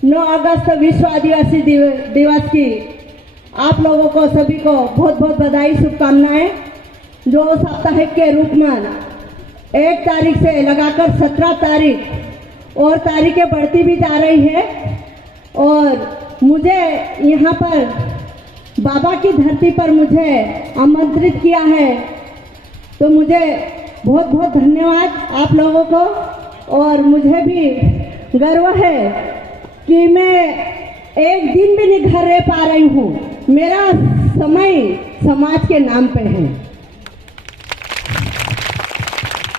9 अगस्त विश्व आदिवासी दिवस की आप लोगों को सभी को बहुत बहुत बधाई, शुभकामनाएं। जो साप्ताहिक के रूप में 1 तारीख से लगाकर 17 तारीख और तारीखें बढ़ती भी जा रही है और मुझे यहाँ पर बाबा की धरती पर मुझे आमंत्रित किया है, तो मुझे बहुत बहुत धन्यवाद आप लोगों को। और मुझे भी गर्व है कि मैं एक दिन भी नहीं घर रह पा रही हूँ। मेरा समय समाज के नाम पे है।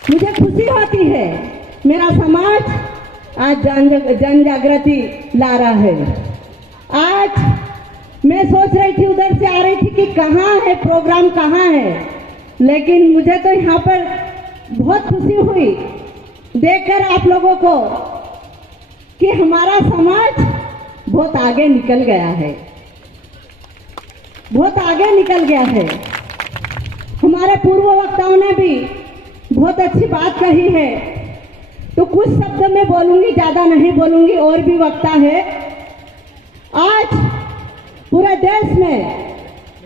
मुझे खुशी होती है मेरा समाज आज जन जागृति ला रहा है। आज मैं सोच रही थी, उधर से आ रही थी कि कहाँ है प्रोग्राम, कहाँ है, लेकिन मुझे तो यहाँ पर बहुत खुशी हुई देखकर आप लोगों को कि हमारा समाज बहुत आगे निकल गया है, बहुत आगे निकल गया है। हमारे पूर्व वक्ताओं ने भी बहुत अच्छी बात कही है, तो कुछ शब्द मैं बोलूंगी, ज्यादा नहीं बोलूंगी, और भी वक्ता है। आज पूरे देश में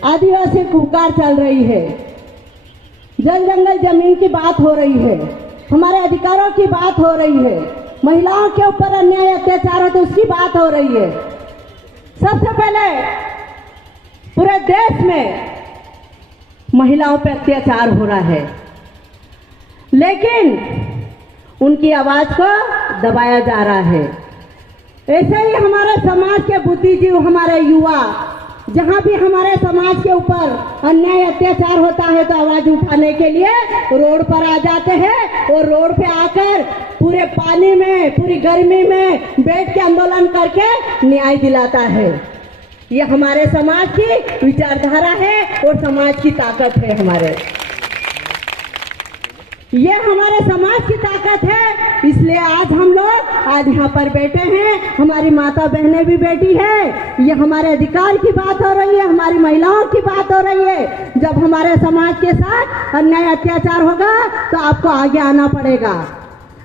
आदिवासी पुकार चल रही है, जल जंगल जमीन की बात हो रही है, हमारे अधिकारों की बात हो रही है, महिलाओं के ऊपर अन्याय अत्याचार है तो उसकी बात हो रही है। सबसे पहले पूरे देश में महिलाओं पर अत्याचार हो रहा है, लेकिन उनकी आवाज को दबाया जा रहा है। ऐसे ही हमारे समाज के बुद्धिजीवी, हमारे युवा, जहां भी हमारे समाज के ऊपर अन्याय अत्याचार होता है तो आवाज उठाने के लिए रोड पर आ जाते हैं और रोड पे आकर पूरे पानी में, पूरी गर्मी में बैठ के आंदोलन करके न्याय दिलाता है। ये हमारे समाज की विचारधारा है और समाज की ताकत है। ये हमारे समाज की ताकत है, इसलिए आज हम लोग आज यहाँ पर बैठे हैं। हमारी माता बहनें भी बैठी है। ये हमारे अधिकार की बात हो रही है, हमारी महिलाओं की बात हो रही है। जब हमारे समाज के साथ अन्याय अत्याचार होगा तो आपको आगे आना पड़ेगा।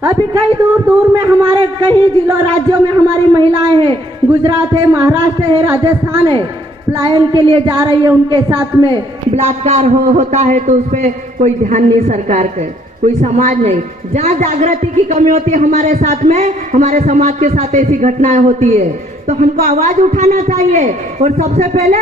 अभी कई दूर दूर में हमारे कई जिलों राज्यों में हमारी महिलाएं हैं, गुजरात है, महाराष्ट्र है, राजस्थान है, पलायन के लिए जा रही है। उनके साथ में बलात्कार होता है तो उस पर कोई ध्यान नहीं सरकार के, कोई समाज नहीं। जहाँ जागृति की कमी होती है हमारे साथ में, हमारे समाज के साथ ऐसी घटनाएं होती है, तो हमको आवाज उठाना चाहिए। और सबसे पहले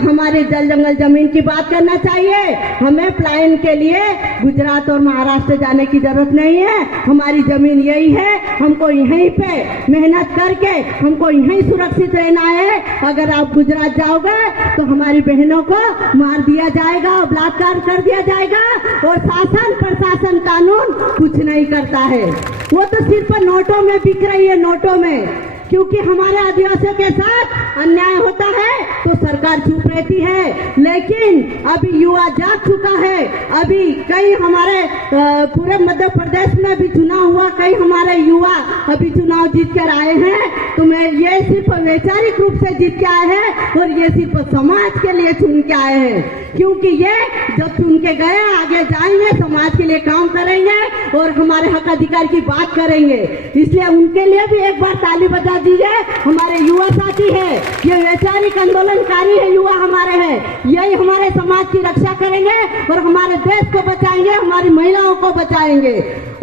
हमारे जल जंगल जमीन की बात करना चाहिए। हमें पलायन के लिए गुजरात और महाराष्ट्र जाने की जरूरत नहीं है। हमारी जमीन यही है, हमको यहीं पे मेहनत करके हमको यहीं सुरक्षित रहना है। अगर आप गुजरात जाओगे तो हमारी बहनों को मार दिया जाएगा, बलात्कार कर दिया जाएगा और शासन प्रशासन कानून कुछ नहीं करता है। वो तो सिर्फ नोटों में बिक रही है, नोटों में। क्योंकि हमारे आदिवासियों के साथ अन्याय होता है तो सरकार चुप रहती है। लेकिन अभी युवा जाग चुका है। अभी कई हमारे पूरे मध्य प्रदेश में भी चुनाव हुआ, कई हमारे युवा अभी चुनाव जीत कर आए हैं। तो मैं ये सिर्फ वैचारिक रूप से जीत के आए हैं और ये सिर्फ समाज के लिए चुन के आए हैं। क्योंकि ये जब चुन के गए आगे जाएंगे, समाज के लिए काम करेंगे और हमारे हक अधिकार की बात करेंगे। इसलिए उनके लिए भी एक बार ताली बजा दीजिए। हमारे युवा साथी है, ये वैचारिक आंदोलनकारी है, युवा हमारे हैं। यही हमारे समाज की रक्षा करेंगे और हमारे देश को बचाएंगे, हमारी महिलाओं को बचाएंगे।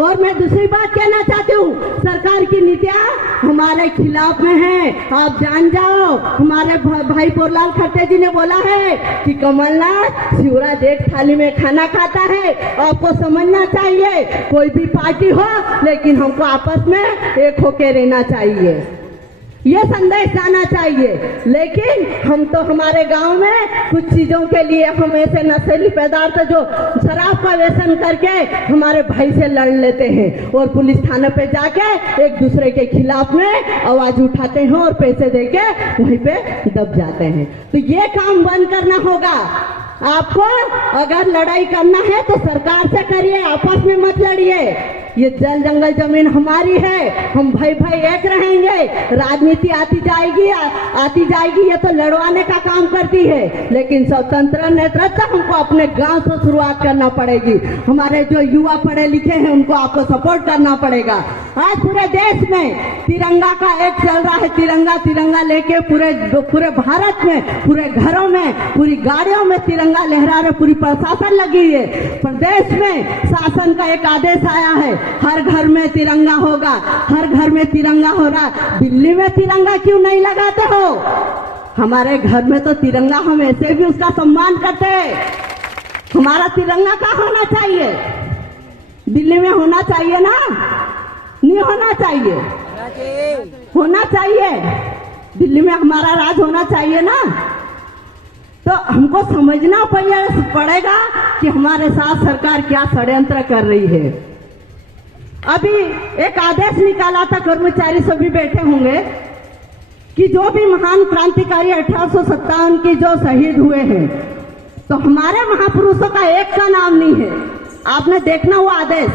और मैं दूसरी बात कहना चाहती हूँ, सरकार की नीतियाँ हमारे खिलाफ में है। आप जान जाओ, हमारे भाई पोरलाल खट्टे जी ने बोला है कि कमलनाथ शिवराज एक थाली में खाना खाता है। आपको समझना चाहिए, कोई भी पार्टी हो लेकिन हमको आपस में एक होके रहना चाहिए, ये संदेश जाना चाहिए। लेकिन हम तो हमारे गांव में कुछ चीजों के लिए हम ऐसे नशीली पदार्थ जो शराब का व्यसन करके हमारे भाई से लड़ लेते हैं और पुलिस थाने पे जाके एक दूसरे के खिलाफ में आवाज उठाते हैं और पैसे देके वहीं पे दब जाते हैं। तो ये काम बंद करना होगा। आपको अगर लड़ाई करना है तो सरकार से करिए, आपस में मत लड़िए। ये जल जंगल जमीन हमारी है, हम भाई भाई एक रहेंगे। राजनीति आती जाएगी ये तो लड़वाने का काम करती है, लेकिन स्वतंत्र नेतृत्व हमको अपने गांव से शुरुआत करना पड़ेगी। हमारे जो युवा पढ़े लिखे हैं उनको आपको सपोर्ट करना पड़ेगा। आज पूरे देश में तिरंगा का एक चल रहा है, तिरंगा लेके पूरे भारत में, पूरे घरों में, पूरी गाड़ियों में तिरंगा लहरा रहे, पूरी प्रशासन लगी है। प्रदेश में शासन का एक आदेश आया है, हर घर में तिरंगा होगा, हर घर में तिरंगा हो रहा। दिल्ली में तिरंगा क्यों नहीं लगाते हो? हमारे घर में तो तिरंगा, हम ऐसे भी उसका सम्मान करते हैं। हमारा तिरंगा कहाँ होना चाहिए? दिल्ली में होना चाहिए ना? नहीं होना चाहिए? होना चाहिए। दिल्ली में हमारा राज होना चाहिए ना? तो हमको समझना पड़ेगा कि हमारे साथ सरकार क्या षड्यंत्र कर रही है। अभी एक आदेश निकाला था, कर्मचारी सभी बैठे होंगे, कि जो भी महान क्रांतिकारी 1857 की जो शहीद हुए हैं, तो हमारे महापुरुषों का एक का नाम नहीं है। आपने देखना वो आदेश,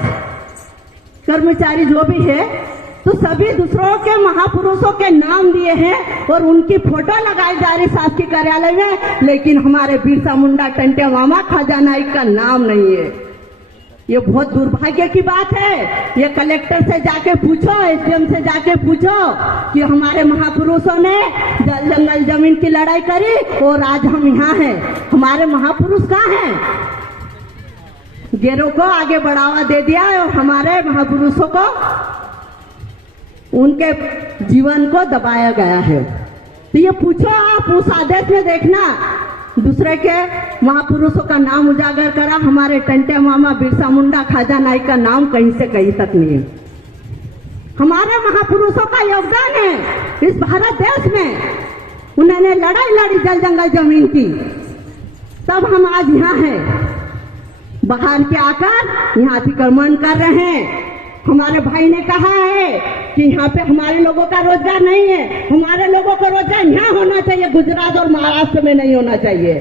कर्मचारी जो भी है तो सभी दूसरों के महापुरुषों के नाम दिए हैं और उनकी फोटो लगाई जा रही शासकीय कार्यालय में, लेकिन हमारे बिरसा मुंडा, टंटे मामा, ख्वाजा नाइक का नाम नहीं है। ये बहुत दुर्भाग्य की बात है। ये कलेक्टर से जाके पूछो, एसडीएम से जाके पूछो कि हमारे महापुरुषों ने जल जंगल जमीन की लड़ाई करी और आज हम यहाँ हैं। हमारे महापुरुष कहाँ हैं? गैरों को आगे बढ़ावा दे दिया और हमारे महापुरुषों को, उनके जीवन को दबाया गया है। तो ये पूछो आप, उस आदेश में देखना दूसरे के महापुरुषों का नाम उजागर करा, हमारे टंटे मामा, बिरसा मुंडा, ख्वाजा नाइक का नाम कहीं से कहीं तक नहीं है। हमारे महापुरुषों का योगदान है इस भारत देश में। उन्होंने लड़ाई लड़ी जल जंगल जमीन की, तब हम आज यहाँ हैं। बाहर के आकर यहाँ अतिक्रमण कर रहे हैं। हमारे भाई ने कहा है कि यहाँ पे हमारे लोगों का रोजगार नहीं है। हमारे लोगों का रोजगार यहाँ होना चाहिए, गुजरात और महाराष्ट्र में नहीं होना चाहिए।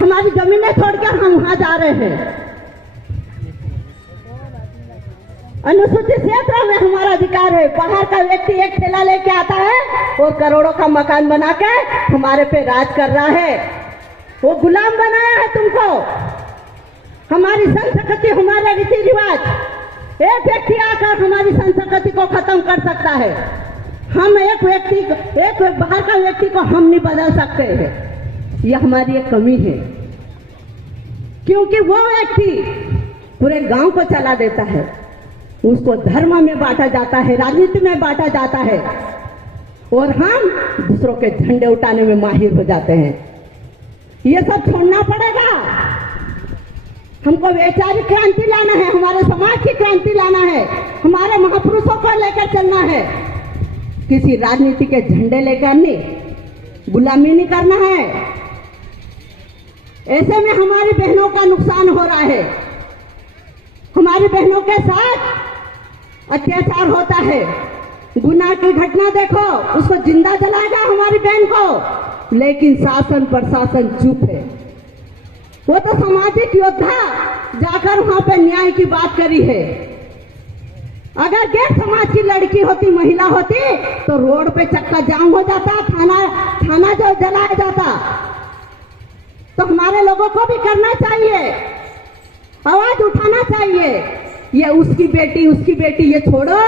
हमारी जमीनें छोड़कर हम वहां जा रहे हैं। अनुसूचित क्षेत्र में हमारा अधिकार है। बाहर का व्यक्ति एक ठेला लेके आता है और करोड़ों का मकान बना के हमारे पे राज कर रहा है। वो गुलाम बनाया है तुमको। हमारी संस्कृति, हमारे रीति रिवाज, एक व्यक्ति आकर हमारी संस्कृति को खत्म कर सकता है। हम एक बाहर का व्यक्ति को हम नहीं बदल सकते हैं। यह हमारी एक कमी है, क्योंकि वो व्यक्ति पूरे गांव को चला देता है, उसको धर्म में बांटा जाता है, राजनीति में बांटा जाता है, और हम दूसरों के झंडे उठाने में माहिर हो जाते हैं। ये सब छोड़ना पड़ेगा। हमको वैचारिक क्रांति लाना है, हमारे समाज की क्रांति लाना है, हमारे महापुरुषों को लेकर चलना है। किसी राजनीति के झंडे लेकर नहीं, गुलामी नहीं करना है। ऐसे में हमारी बहनों का नुकसान हो रहा है। हमारी बहनों के साथ अत्याचार होता है। गुनाह की घटना देखो, उसको जिंदा जलाएगा हमारी बहन को, लेकिन शासन प्रशासन चुप है। वो तो सामाजिक योद्धा जाकर वहां पे न्याय की बात करी है। अगर गैर समाज की लड़की होती, महिला होती, तो रोड पे चक्का जाम हो जाता, थाना जो जलाया जाता। तो हमारे लोगों को भी करना चाहिए, आवाज उठाना चाहिए। ये उसकी बेटी ये छोड़ो,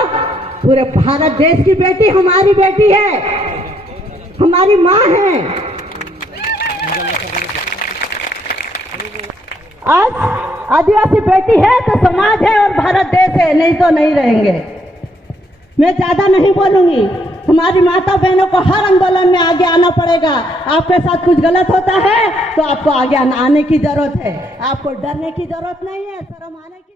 पूरे भारत देश की बेटी हमारी बेटी है, हमारी माँ है। आज आदिवासी बेटी है तो समाज है और भारत देश है, नहीं तो नहीं रहेंगे। मैं ज्यादा नहीं बोलूंगी। हमारी माता बहनों को हर आंदोलन में आगे आना पड़ेगा। आपके साथ कुछ गलत होता है तो आपको आगे आने की जरूरत है, आपको डरने की जरूरत नहीं है, शर्म आने की